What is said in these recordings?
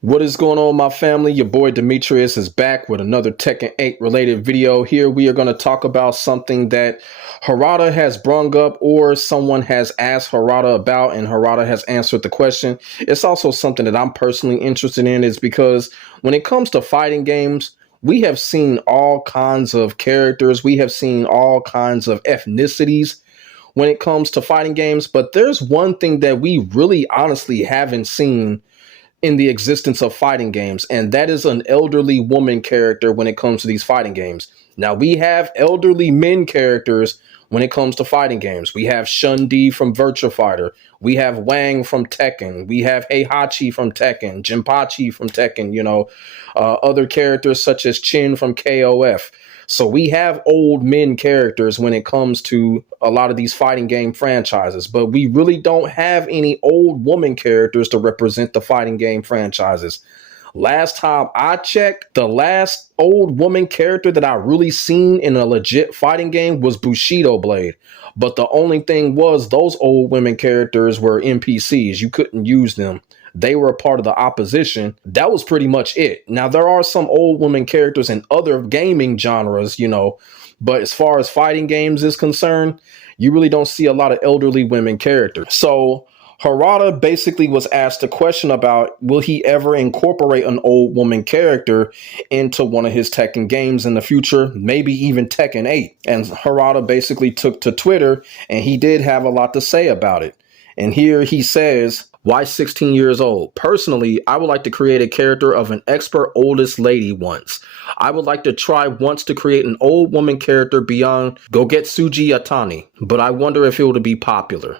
What is going on, my family? Your boy Demetrius is back with another Tekken 8 related video. Here we are going to talk about something that Harada has brung up, or someone has asked Harada about, and Harada has answered the question. It's also something that I'm personally interested in, is because when it comes to fighting games, we have seen all kinds of characters. We have seen all kinds of ethnicities when it comes to fighting games. But there's one thing that we really honestly haven't seen in the existence of fighting games, and that is an elderly woman character when it comes to these fighting games. Now, we have elderly men characters when it comes to fighting games. We have Shun-Di from Virtua Fighter. We have Wang from Tekken. We have Heihachi from Tekken, Jinpachi from Tekken, other characters such as Chin from KOF. So we have old men characters when it comes to a lot of these fighting game franchises, but we really don't have any old woman characters to represent the fighting game franchises. Last time I checked, the last old woman character that I really seen in a legit fighting game was Bushido Blade. But the only thing was, those old women characters were NPCs. You couldn't use them. They were a part of the opposition. That was pretty much it. Now, there are some old women characters in other gaming genres, but as far as fighting games is concerned, you really don't see a lot of elderly women characters. So Harada basically was asked a question about, will he ever incorporate an old woman character into one of his Tekken games in the future, maybe even Tekken 8. And Harada basically took to Twitter, and he did have a lot to say about it. And here he says, why 16 years old? Personally, I would like to create a character of an expert oldest lady once. I would like to try once to create an old woman character beyond Gogetsuji Atani, but I wonder if it would be popular.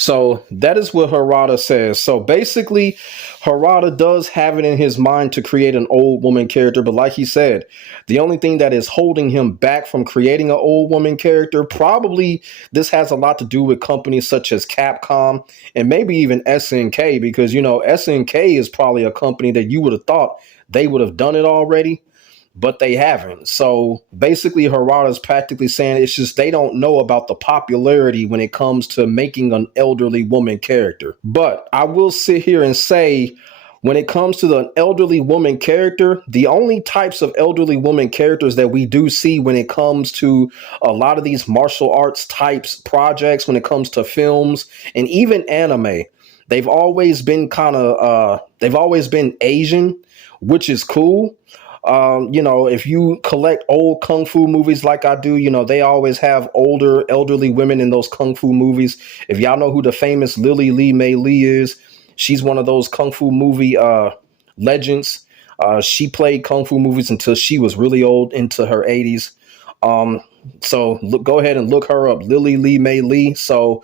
So that is what Harada says. So basically, Harada does have it in his mind to create an old woman character. But like he said, the only thing that is holding him back from creating an old woman character, probably this has a lot to do with companies such as Capcom and maybe even SNK, because, SNK is probably a company that you would have thought they would have done it already, but they haven't. So basically, Harada's practically saying it's just they don't know about the popularity when it comes to making an elderly woman character. But I will sit here and say, when it comes to the elderly woman character, the only types of elderly woman characters that we do see when it comes to a lot of these martial arts types projects, when it comes to films and even anime, they've always been Asian, which is cool. If you collect old kung fu movies like I do, they always have older elderly women in those kung fu movies. If y'all know who the famous Lily Lee Mei Lee is, she's one of those kung fu movie legends. She played kung fu movies until she was really old, into her 80s. So go ahead and look her up, Lily Lee Mei Lee. So,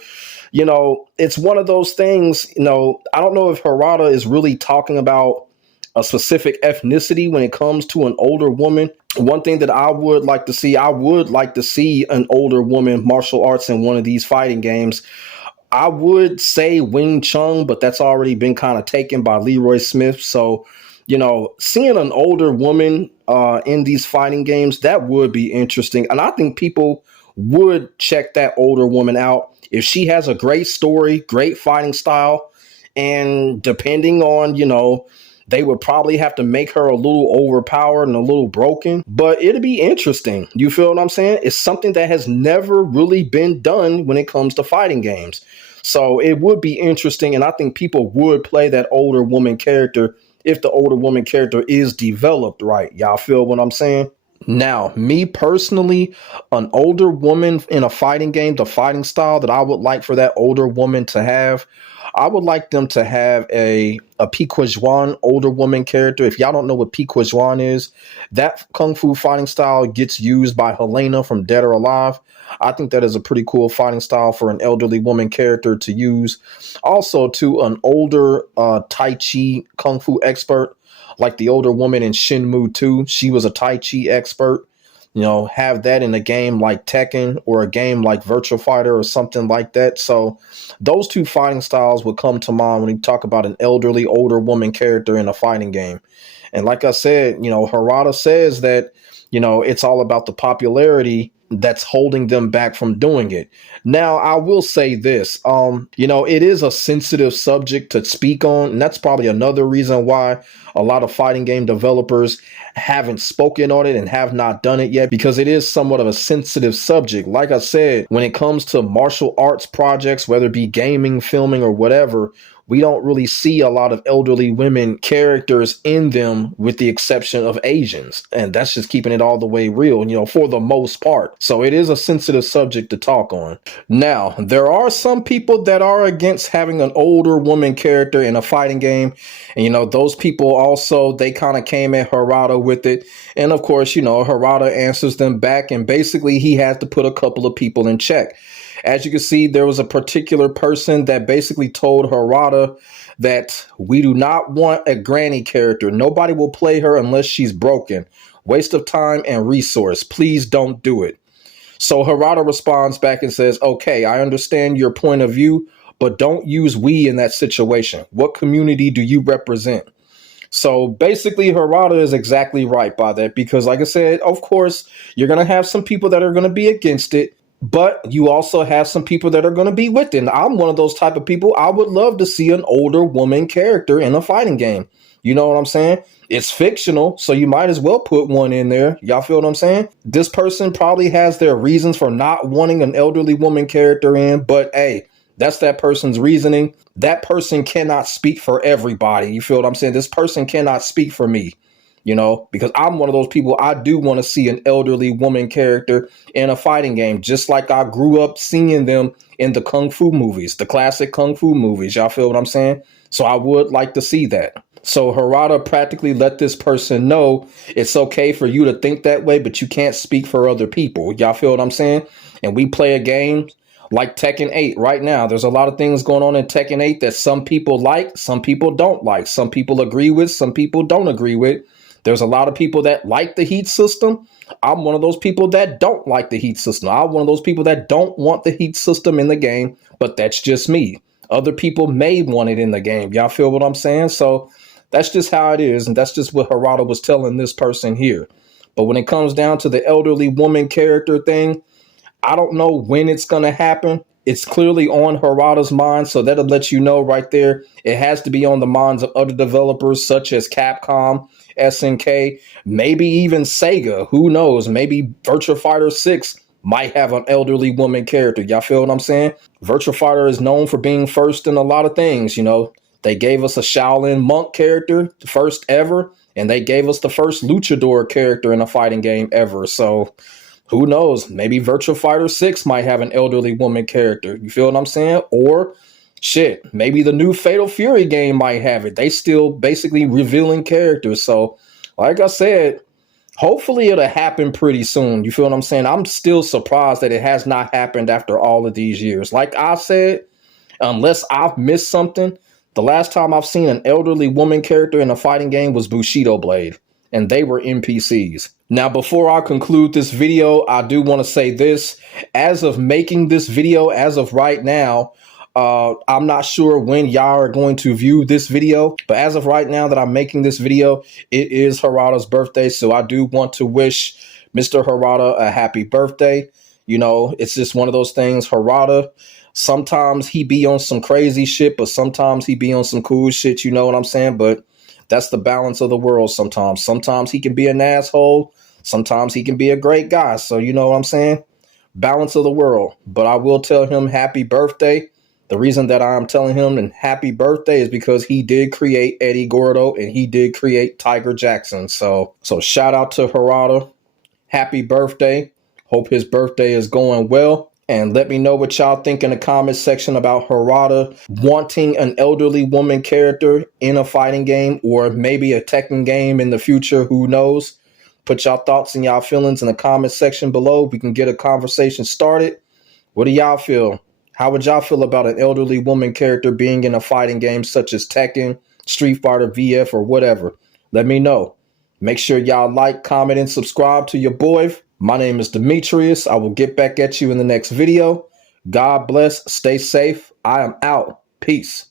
it's one of those things. I don't know if Harada is really talking about a specific ethnicity when it comes to an older woman. One thing that I would like to see an older woman martial arts in one of these fighting games. I would say Wing Chun, but that's already been kind of taken by Leroy Smith. So, seeing an older woman in these fighting games, that would be interesting. And I think people would check that older woman out if she has a great story, great fighting style, and depending on, they would probably have to make her a little overpowered and a little broken, but it'd be interesting. You feel what I'm saying? It's something that has never really been done when it comes to fighting games. So it would be interesting, and I think people would play that older woman character if the older woman character is developed right. Y'all feel what I'm saying? Now, me personally, an older woman in a fighting game, the fighting style that I would like for that older woman to have, I would like them to have a Piquajuan older woman character. If y'all don't know what Piquajuan is, that kung fu fighting style gets used by Helena from Dead or Alive. I think that is a pretty cool fighting style for an elderly woman character to use. Also, to an older Tai Chi kung fu expert, like the older woman in Shenmue 2. She was a Tai Chi expert. Have that in a game like Tekken or a game like Virtua Fighter or something like that. So those two fighting styles would come to mind when you talk about an elderly, older woman character in a fighting game. And like I said, Harada says that, it's all about the popularity that's holding them back from doing it. Now, I will say this, it is a sensitive subject to speak on, and that's probably another reason why a lot of fighting game developers haven't spoken on it and have not done it yet, because it is somewhat of a sensitive subject. Like I said, when it comes to martial arts projects, whether it be gaming, filming, or whatever, we don't really see a lot of elderly women characters in them, with the exception of Asians. And that's just keeping it all the way real, for the most part. So it is a sensitive subject to talk on. Now, there are some people that are against having an older woman character in a fighting game. And, those people also, they kind of came at Harada with it. And of course, Harada answers them back. And basically, he had to put a couple of people in check. As you can see, there was a particular person that basically told Harada that we do not want a granny character. Nobody will play her unless she's broken. Waste of time and resource. Please don't do it. So Harada responds back and says, okay, I understand your point of view, but don't use we in that situation. What community do you represent? So basically, Harada is exactly right by that, because like I said, of course, you're going to have some people that are going to be against it. But you also have some people that are going to be with it. I'm one of those type of people. I would love to see an older woman character in a fighting game. You know what I'm saying? It's fictional, so you might as well put one in there. Y'all feel what I'm saying? This person probably has their reasons for not wanting an elderly woman character in, but hey, that's that person's reasoning. That person cannot speak for everybody. You feel what I'm saying? This person cannot speak for me. Because I'm one of those people, I do want to see an elderly woman character in a fighting game, just like I grew up seeing them in the Kung Fu movies, the classic Kung Fu movies. Y'all feel what I'm saying? So I would like to see that. So Harada practically let this person know it's okay for you to think that way, but you can't speak for other people. Y'all feel what I'm saying? And we play a game like Tekken 8 right now. There's a lot of things going on in Tekken 8 that some people like, some people don't like, some people agree with, some people don't agree with. There's a lot of people that like the heat system. I'm one of those people that don't like the heat system. I'm one of those people that don't want the heat system in the game, but that's just me. Other people may want it in the game. Y'all feel what I'm saying? So that's just how it is. And that's just what Harada was telling this person here. But when it comes down to the elderly woman character thing, I don't know when it's going to happen. It's clearly on Harada's mind, so that'll let you know right there. It has to be on the minds of other developers such as Capcom, SNK, maybe even Sega. Who knows? Maybe Virtua Fighter 6 might have an elderly woman character. Y'all feel what I'm saying? Virtua Fighter is known for being first in a lot of things. They gave us a Shaolin monk character, the first ever, and they gave us the first luchador character in a fighting game ever. So who knows? Maybe Virtua Fighter 6 might have an elderly woman character. You feel what I'm saying? Or shit, maybe the new Fatal Fury game might have it. They still basically revealing characters. So like I said, hopefully it'll happen pretty soon. You feel what I'm saying? I'm still surprised that it has not happened after all of these years. Like I said, unless I've missed something, the last time I've seen an elderly woman character in a fighting game was Bushido Blade, and they were NPCs. Now, before I conclude this video, I do want to say this. As of making this video, as of right now, I'm not sure when y'all are going to view this video, but as of right now that I'm making this video, it is Harada's birthday. So I do want to wish Mr. Harada a happy birthday. It's just one of those things. Harada, sometimes he be on some crazy shit, but sometimes he be on some cool shit. You know what I'm saying? But that's the balance of the world sometimes. Sometimes he can be an asshole. Sometimes he can be a great guy. So you know what I'm saying? Balance of the world. But I will tell him happy birthday. The reason that I'm telling him and happy birthday is because he did create Eddie Gordo and he did create Tiger Jackson. So shout out to Harada. Happy birthday. Hope his birthday is going well. And let me know what y'all think in the comment section about Harada wanting an elderly woman character in a fighting game or maybe a Tekken game in the future. Who knows? Put y'all thoughts and y'all feelings in the comment section below. We can get a conversation started. What do y'all feel? How would y'all feel about an elderly woman character being in a fighting game such as Tekken, Street Fighter, VF, or whatever? Let me know. Make sure y'all like, comment, and subscribe to your boy. My name is Demetrius. I will get back at you in the next video. God bless. Stay safe. I am out. Peace.